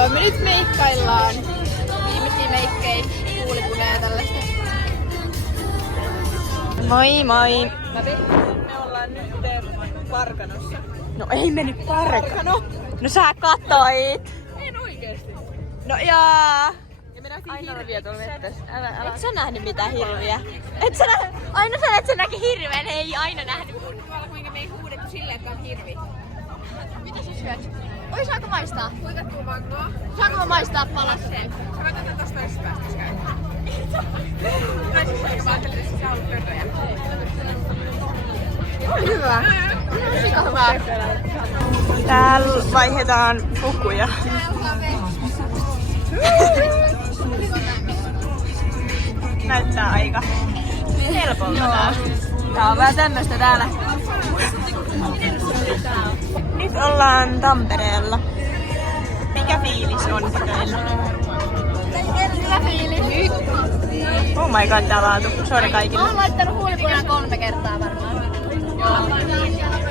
Joo, me nyt meikkaillaan. Viimeisiä meikkejä, kuulipunea ja tällaista. Moi moi! Me ollaan nyt Parkanossa. No ei me nyt Parkano. No sä katoit. En oikeesti. No jaa. Ja me nähtiin hirviä tuolla mettässä. Et sä nähnyt mitään hirviä? Et sä nähnyt? Aina sanoit, että sä näki hirveän, ei aina nähnyt. Tuolla kuinka me ei huudettu silleen, että on hirvi. Mitä siis syöt? Oi, saako maistaa? Kuinka tuu vangoa? Saanko mä maistaa palaseen? Sä voit ottaa tosta toisesta päästä, jos käy. Tai siis eikä vaan ajattelin, että sä haluat pördöjä. On hyvä. Sika hyvä. Täällä vaihdetaan pukuja. Näyttää aika helpolta tää. Tää on vähän tämmöstä täällä. Nyt ollaan Tampereella. Mikä fiilis on teillä? Hyvä fiilis. Oh my god, tää laatu. Sori kaikille. Mä oon laittanut huulipunaa 3 kertaa varmaan.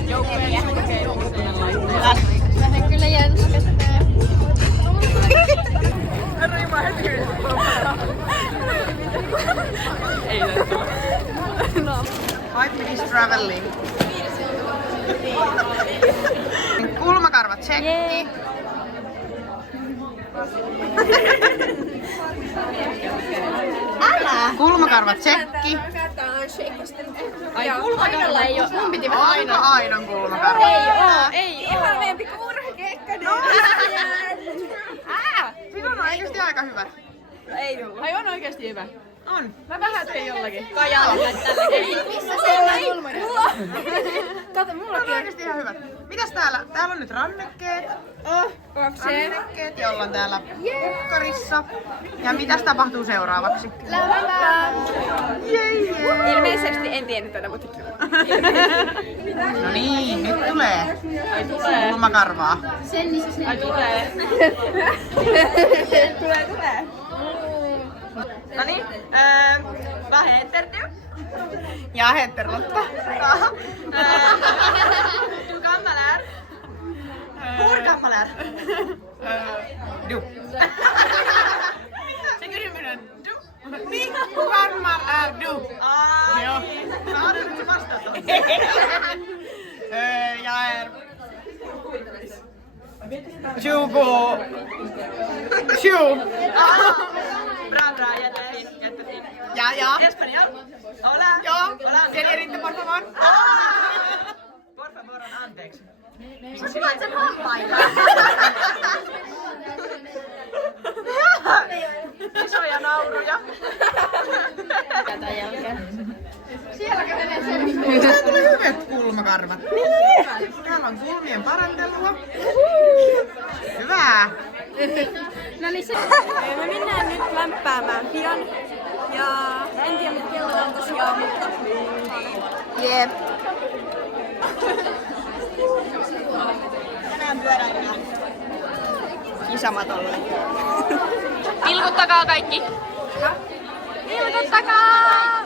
Joukkojen vähän kyllä jänskästää. Ei löytyy. 5 minutes traveling. Kulmakarva tsekki. Älä! Kulmakarva tsekki. Ai kulmakarva ei oo. Mun piti Onko Ainon kulmakarva? Ei oo. Ihan meidän pikku Urho Kekkonen. Siinä on oikeesti aika hyvä. Ei oo. Ai on oikeesti hyvä. On. Mä vähän tein jollakin. Kajalle tällä kertaa. Missä se on? Kato, Ne on mullakin on. oikeesti ihan hyvät. Mitäs täällä? Täällä on nyt rannekkeet. Rannekkeet, jolla on täällä pukkarissa. Ja mitäs tapahtuu seuraavaksi? Ilmeisesti en tiennyt tätä, mutta No niin, nyt tulee. ai tulee. Kulmakarvaa. Ai tulee. Tulee. No niin, vad heter du? Ja Heterlotta. Du gammal är? Hur gammal är? Du. Se kysymys on du. Niin, gammal är du? Ai. Joo. Mä oon nyt se vastaus. Jag är 20. Bra, jättefin. Ja. Espanjol? Hola. Joo. Hola. Señorita, por favor. Por favor, on anteeksi. Sä vaat sen hampailla. Isoja nauruja. Tätä jälkeen. Täällä tulee hyvät kulmakarvat. Täällä on kulmien parantelua. Hyvä. No niin se. Me mennään nyt lämpäämään pian. Ja en tiedä mitä kello on tosiaan, mutta... Jep. Tänään pyöräillään kisamatolle. Ilkuttakaa kaikki! Ilkuttakaa!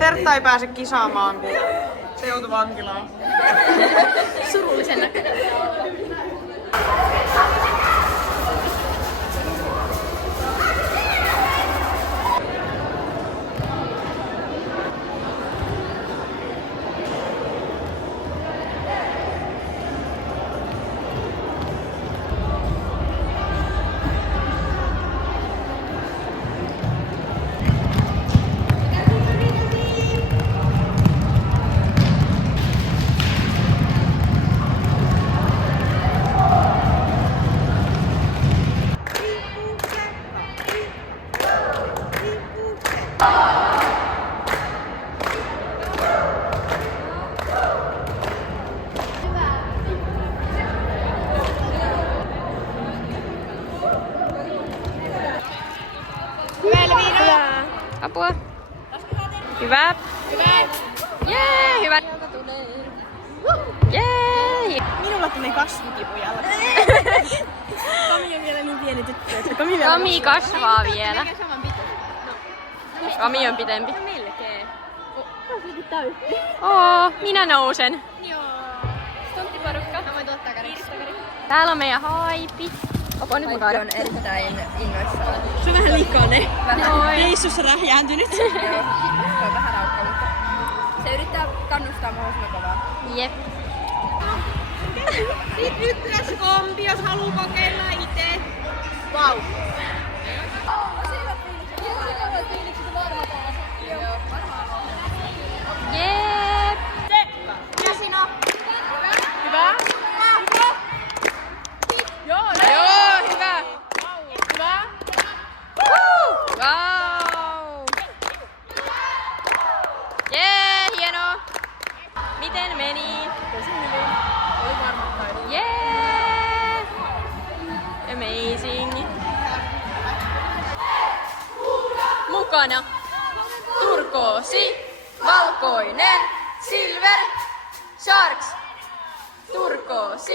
Hertta ei pääse kisaamaan, kun se joutui vankilaan. Surullisen näköinen. Apua. Hyvä. Jee, hyvä. Jee. Minulla tuli kasvukipu jalkaan. Kami on vielä niin pieni tyttö, että Kami Kami kasvaa vielä. Ami on pitempi. Melkein. Minä nousen. Joo. Tonttiporukka. Mä voin tuottaa kariksi. Täällä on meidän haipi. Onko nyt Kaikki on erittäin innoissaan. Se on vähän likainen. Vähän. Reissussa räjääntynyt. Joo, se on vähän raukka, mutta se yrittää kannustaa mahdollisimman kovaa. Jep. Sitten ykköskompi, jos haluu kokeilla itse. Vau! Jep. Jasina! Hyvä. Joo, hyvä. Hyvä. Wow. Jee, hienoa. Miten meni? Tosi hyvin. Oli varmat taidot. Jee. Amazing. Mukana turkoosi, valkoinen, silver, sharks, turkoosi.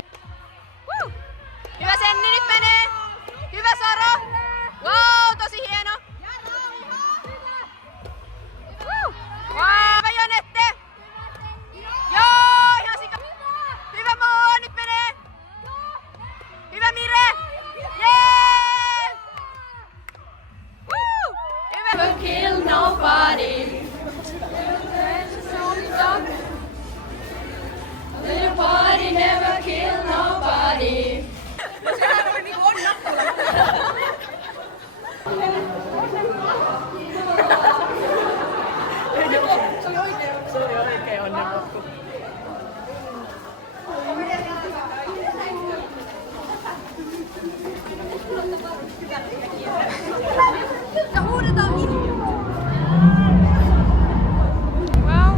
Woo. Hyvä Senni, nyt menee. Hyvä Saro. Wow, tosi hieno. Woo. Wow, hyvä Janette. Joo, ihan sika. Hyvä Moo, nyt menee. Hyvä Mire. Jee. Woo. Hyvä. Never kill nobody. Little party never kill nobody. Wow.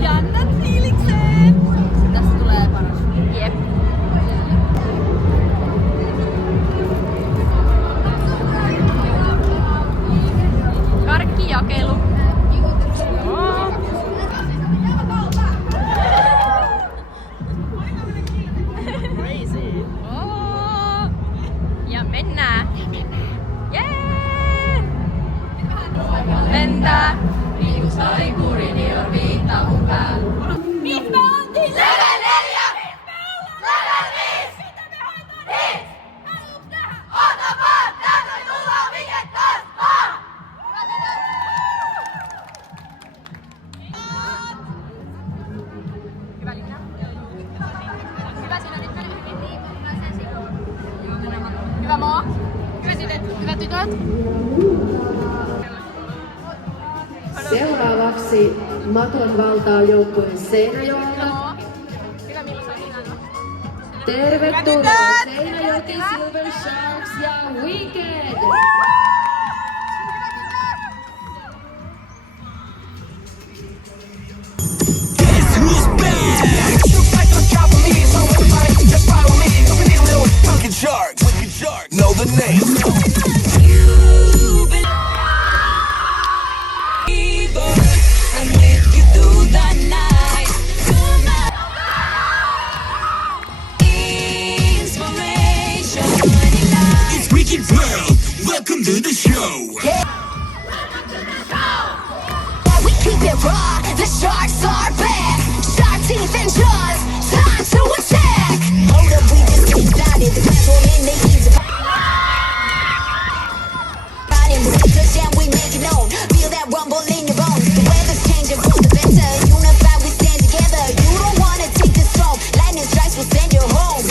Jännät fiilikset. Tästä tulee paras. Jep. Karkkijakelu. Joo. Crazy. Oo. Ja mennään. Jee! Lentää. Liikus taikurin, niin on viitta mun päällä. Missä me oltiin? Level 4! Level 5! Mitä me haetaan? Hits! Haluuks nähdä? Ota vaan! Tää toi tullaan vigettas! Hyvä linja. Hyvä siinä nyt menee hyvin. Hyvä Moo. Hyvä tytöt. Hyvät tytöt. Seuraavaksi maton valtaa joukkueen Seinäjoelta. Hyvä Milla Sakina. Tervetuloa Seinäjoki Silver Sharks ja Weekend! Know the name. It's Wicked World. Welcome to the show. We keep it raw, the sharks are back. Shark teeth and jaws, time to attack. Hold up, we just get started. The transform in the easy. Riding with the jam, we make it known. Feel that rumble in your bones. The weather's changing for the better. Unified, we stand together. You don't wanna take this throne. Lightning strikes will send you home.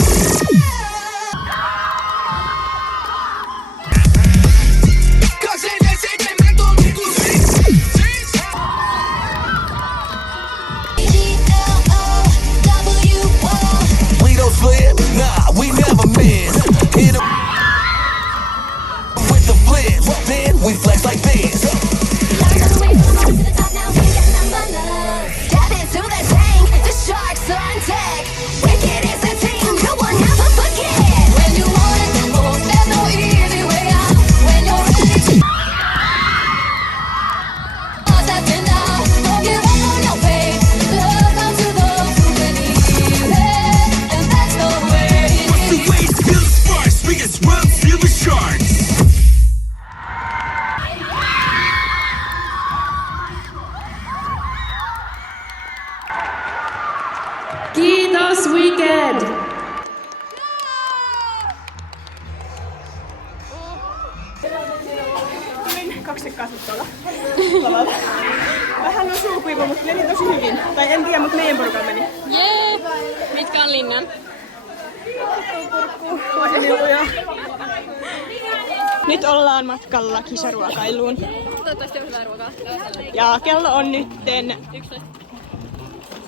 weekend! Kaksi kasvittoilla lavalla. Vähän on suukuiva, mutta meni tosi hyvin. Tai en tiedä, mutta meidän porukalla meni. Jee! Mitkä on linnan? Nyt ollaan matkalla kisaruokailuun. Toivottavasti on hyvää ruokaa. Ja kello on nytten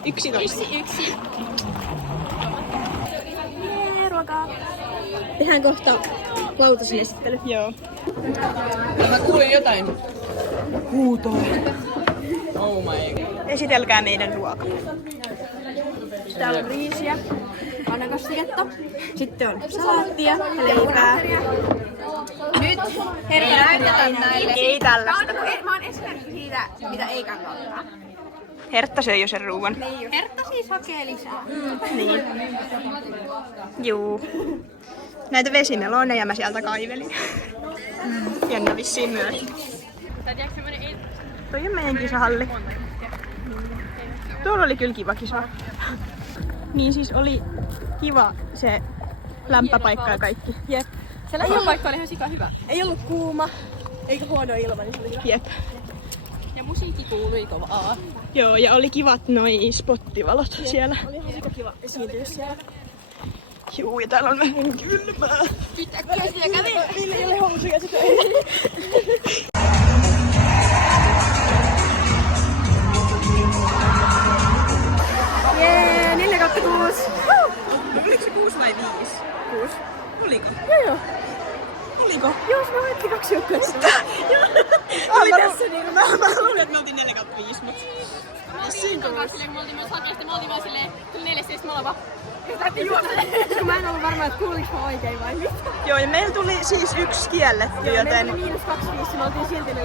11. Ruokaa. Tehdään kohta lautasen esittely. Joo. Mä kuulin jotain. Huutoa. Oh my. Esitelkää meidän ruoka. Täällä on riisiä, anankassaketta, sitten on salaattia ja leipää. Nyt näytetään näille. Ei tällaista. Mä oon esimerkki siitä, mitä ei kannata. Hertta söi jo sen ruuan. Hertta siis hakee lisää. Niin. Juu. Näitä vesimeloneja mä sieltä kaivelin. Jenna vissiin myös. Toi on meidän kisahalli. Tuolla oli kyllä kiva kisa. Niin siis oli kiva se lämpöpaikka ja kaikki. Jep. Se lämpöpaikka oli ihan sika hyvä. Ei ollut kuuma, eikä huono ilma, niin se oli hyvä. Jep. Ja musiikki kuului kovaa. Joo, ja oli kivat noi spottivalot siellä. Oli ihan sika kiva esiintyä siellä. Juu, ja täällä on vähän kylmää. Kyllä kävi. Ville ei ole housuja sitä ei. Jee, 4/6. Oliko se 6 vai 5? 6. Oliko? Joo. Oliko? Joo, mä voitin 2 joukkuetta. Oli tässä niin. Mä luulin, että me oltiin 4/5, mutta... Sinkan kanssa silleen, kun me oltiin myös hakeasti, me oltiin vaan silleen, tuli 4/7 molava. Mä en ollut varma, että kuuliks mä oikein vai mitä. Joo, ja meillä tuli siis 1 kielletty, joten... Meillä oli -25, me oltiin silti 4/6.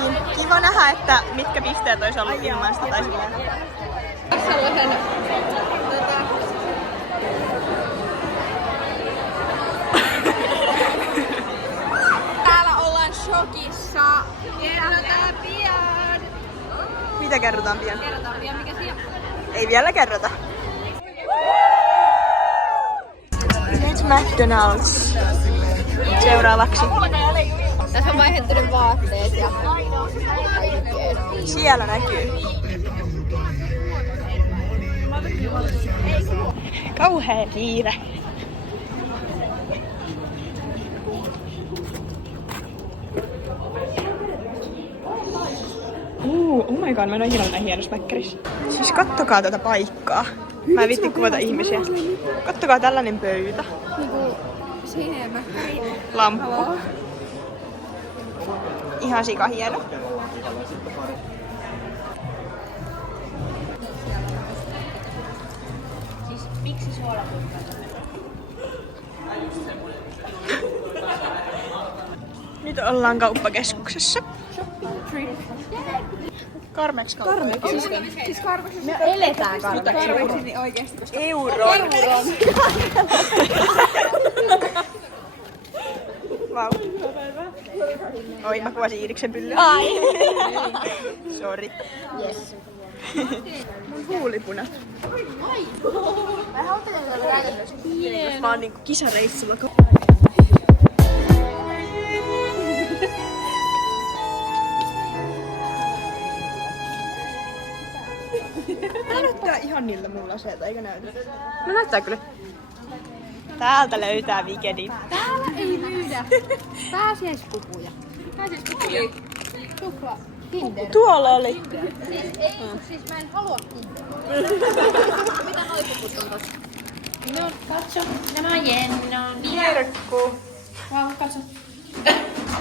Niin, kiva nähdä, että mitkä pisteet olisi ollut ilman sitä tai silleen. Täällä ollaan shokissa. Kerrotaan pian. Mitä kerrotaan pian? Kerrotaan pian, mikä siellä? Ei vielä kerrota. Nyt McDonald's. Seuraavaksi. Tässä on vaihdettunut vaatteet ja kaikkea. Siellä näkyy. Kauhea kiire. Oh my god, mä en oo ikinä ollut näin hienossa mäkkärissä. Siis kattokaa tätä paikkaa. Mä en viitti kuvata ihmisiä. Kattokaa tällainen pöytä. Niinku sineen mäkkäri. Lamppu. Ihan sika hieno. Nyt ollaan kauppakeskuksessa. Carmex kauppakeskus. Me eletään Karmeksissa. Niin oikeesti, koska Euron. Vau. Oi, mä kuvasin Iiriksen pyllyä. Ai. Sori. Yes. Mun huulipunat. Mä oon niinku kisareissulla. Tää näyttää ihan niiltä mun laseilta, eikö näytä? No näyttää kyllä. Täältä löytää Vikedin. täällä ei myydä pääsiäispukuja. Pääsiäispukuja? Tupla Kinder. Tuolla oli. Siis mä en halua Kinder. Mitä noi pukut on tossa? No, katso. Nämä on Jennon. Herkku. Vau, katso.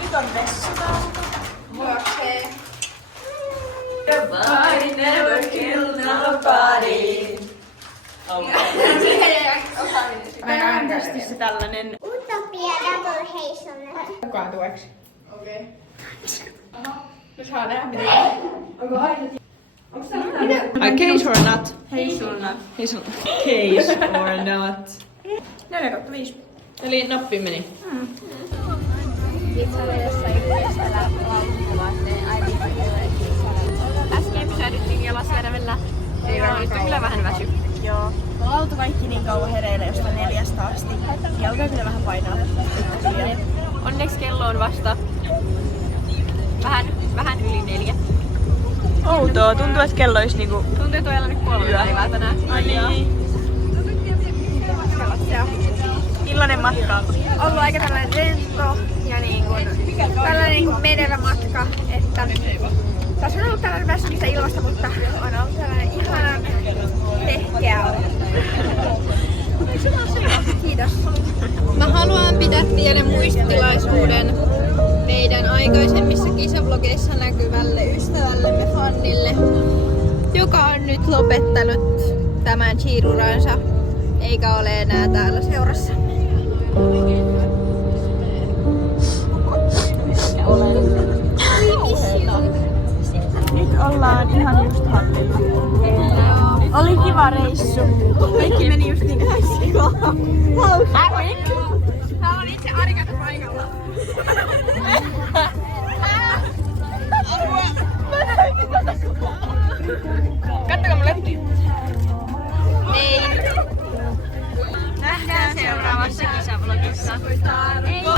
Nyt on vessatauko. Juoksee. I never killed nobody. Mä oon testissä tällainen. Utopia Double Hazelnut. Kukaan tueksi. Okei. Nyt saa nähdä mitä. A case or not? Hazelnut. Case or not? 4/5. Eli nappi meni. Itse oli jossain kesällä lausuntavasteen äidin Äsken pysähdyttiin Jalasjärvellä. Ei ole nyt kyllä vähän väsy. Joo. oltu kaikki niin kauan hereillä jostain 4 asti. Ja alkaa kyllä vähän painaa. Onneksi kello on vasta vähän yli 4. Outoa, tuntuu että kello olisi niinku... Tuntuu, että on elänyt 3 päivää tänään. Ai niin. Millainen matka on? Ollut aika tällainen rento ja tällainen menevä matka, että tässä on ollut tällainen väsymistä ilmasta, mutta on ollut tällainen ihanan hehkeä olo. Kiitos. Mä haluan pitää pienen muistitilaisuuden meidän aikaisemmissa kisavlogeissa näkyvälle ystävällemme Fannille, joka on nyt lopettanut tämän cheer-uransa eikä ole enää täällä seurassa. Nyt ollaan ihan just hallilla. Oli kiva reissu. Kaikki meni just niin kuin Täällä on itse Arikata paikalla. Kattokaa mun leppi. Ei. Nähdään seuraavassa kisavlogissa. Ei. Bye.